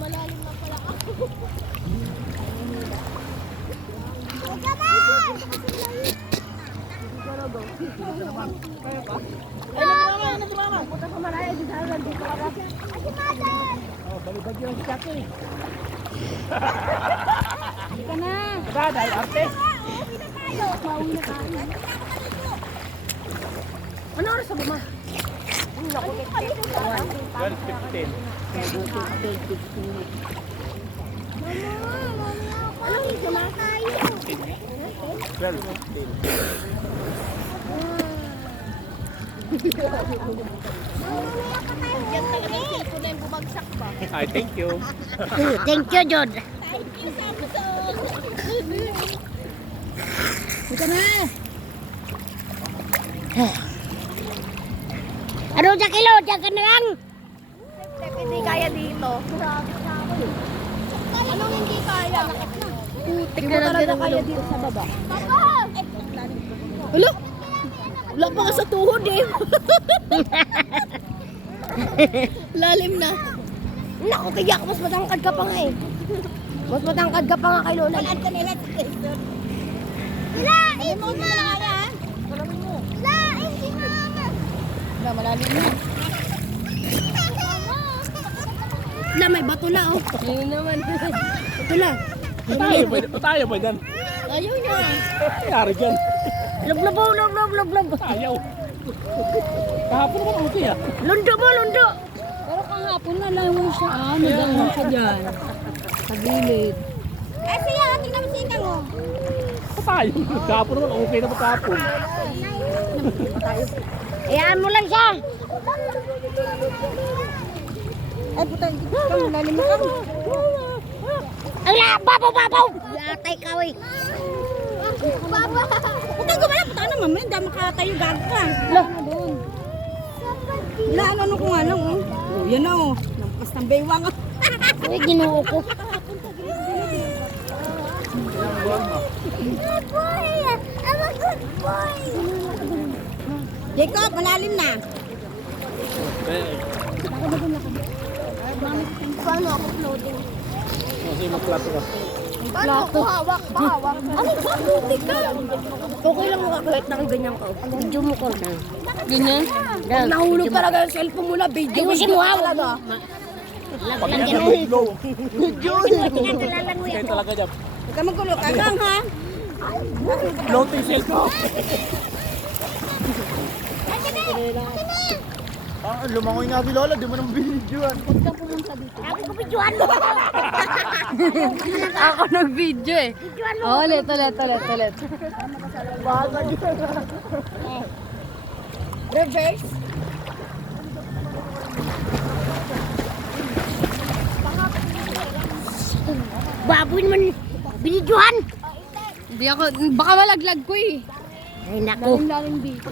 Malalim na pala ako. Kaya pa? Ay, nagmama. Punta sa Maraya, di sana lang dito ka. Oh, balibag yun si Kaki. Hindi ka na. Kada, dahil arte. Mauwi na tayo. Ano oras sa buma? Naku, 12:15. Anong isama tayo? 12:15. Yan talaga yung cellphone na yung bumagsak ba? Ay, thank you. Thank you, Jod. Thank you, Samson. Ito na. Ano dyan kilo? Dyan ka na lang. Hindi kaya dito. Anong hindi kaya? Hindi mo talaga kaya dito sa baba. Ulo! Wala pa ka sa tuhod eh. Lalim na. Naku, kaya ako mas matangkad ka pa nga eh. Mas matangkad ka pa nga kay Lola. Walaan ka nila sa station. Ila! Hindi mo na kaya ha? Malalim mo. Ila! Hindi mo na. Wala, malalim na. Wala, may bato na oh. Ayun naman. Ito na. Tayo ba dyan? Ayaw niya. Nangyari dyan. Lob. Ayaw. Kahapon naman uti ah. Lundo mo, lundo. Pero kahapon nalaman siya nagawin siya dyan. Sa gilid. Eh siya, tingnan mo si Ikang oh. Tayo. Kahapon naman okay naman kahapon. Hayaan mo lang siya. Ay puta, kang lalim mo kang. Ala, babaw. Yatay ka eh. Baba! Puta, gumala. Puta naman, may hindi makatayo gago ka. Lo. Ano ko nga lang, oh. Oh, yan na, oh. Lampas ng baywang, oh. Uy, ginoo ko. Good boy! I'm a good boy! Jacob, malalim na. Paano ako floating? Kasi magplato ka. Paano ako hawak? Pahawak? Ano ba? Butik ka! Okay lang makakahit ng ganyan ka. Video mo ko na. Ganyan? Nahulog talaga yung cellphone mo na. Video Ayusin mo ha. talaga. Pag yan ang low. Lalangoy Kaya ako. talaga dyan. Huwag ka magulo. Kagang ha? Floating cellphone. Lumangoy nga si Lola, di mo naman binidyoan. Ako ko videoan mo. Ako nag-video eh. Videoan mo. Oh, ulit. Reverse. Baboy naman. Binidyohan. Hindi ako, baka malaglag ko eh. Ay, naku. Lalim dito.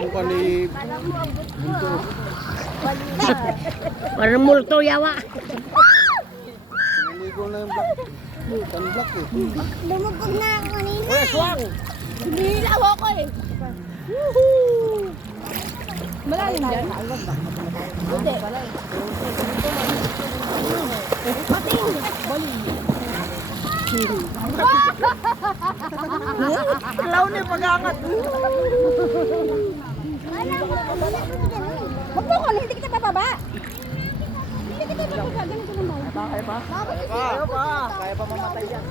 Mukha ni... Parang multo yawa. Naligo na yung black. Black eh. Lumubog na ako kanina. Uy, swang! Hinihilaw ako eh. Malalim dyan? Hindi. Alaw na yung pag-angat. Huwag mo ko, hindi kita bababa. Hindi kita bababa. Ganito naman. Kaya pa? Kaya pa. Kaya pa mamatay yan.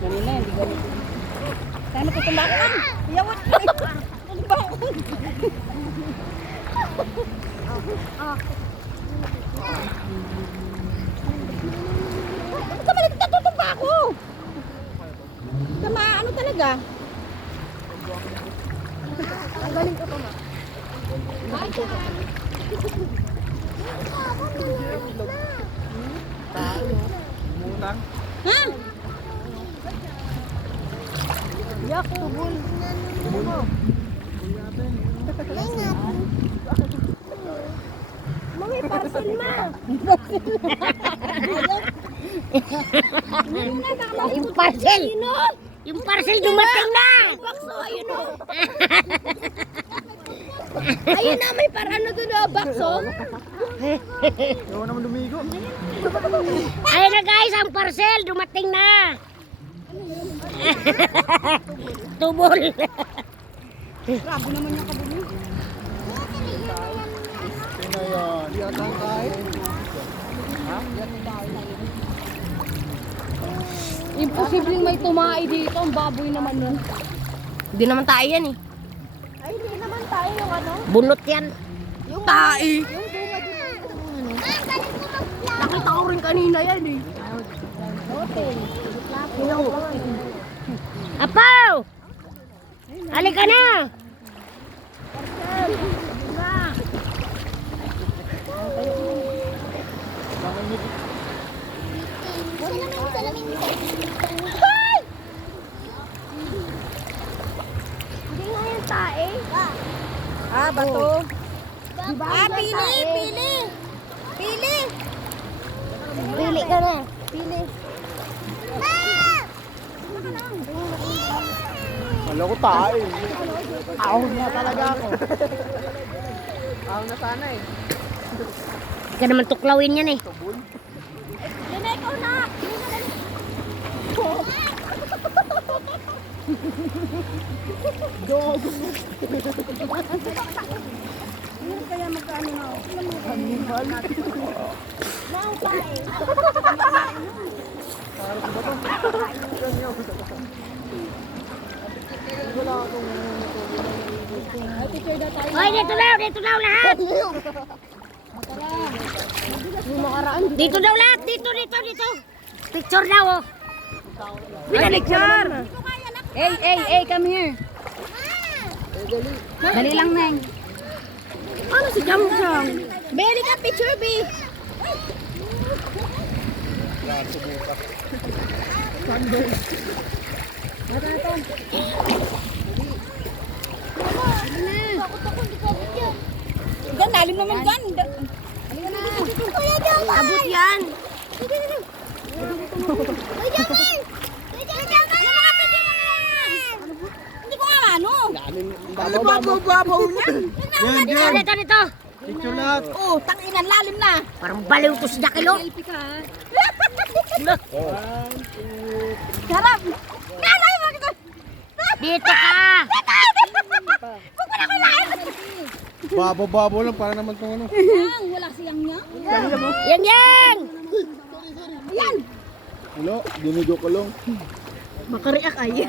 Kanina, hindi ganito. Kaya matutumba ka lang. Iyawat ka. Tumba ko. Ito balik, tutumba ako. Tama, ano talaga? Ang galing ko pa ma. Mutang. Ha? Yak, tubol. Mga parcel ma. Yung parcel. Yung parcel dumating na. Bakso, ayun o. Ayun na, may parang doon o, bakso. Ayaw naman lumigo. Ayun na guys, ang parcel dumating na. Tubol. Grabe naman yung kabumi. Sino yun? Yatang kain. Ha? Imposibleng may tumai dito. Ang baboy naman nun. Hindi naman tayo yan eh. Ay, hindi naman tayo yung ano. Bunot yan. Yung Tae. Yung bunga dito. Nakita ko rin kanina yan eh. Apaw! Halika na! Hindi nga yung tae. Ah, bato. Diba? Pili! Pili! Pili! Pili ka na. Pili. Wala ko tayo. Ahon na talaga ako. Ahon na sana eh. Hindi ka naman tuklawin yan eh. Lina, ikaw na. Gogo. Ano kaya magkano na ako? Animal. Nang tae. Wala akong Ay, teacher na tayo. Hoy, dito daw lahat. Dito daw lahat, dito. Picture daw oh. Picture. Hey, come here. Dali lang, Neng. Ano si Jam Jam? Beli ka picture, B. Gan, lalim naman gan. Abot yan. Hindi ko nga ano. babaw niya. Yan. Dito. Picture lahat. Oh, tanginan, lalim na. Parang baliw ko si Dakilo. Harap. Nanay, bakit? Dito ka. Babo lang para naman itong ano. Yang, wala siyang yang. Yang. Yan. Ulo, dinigo ko lang. Makariak ay.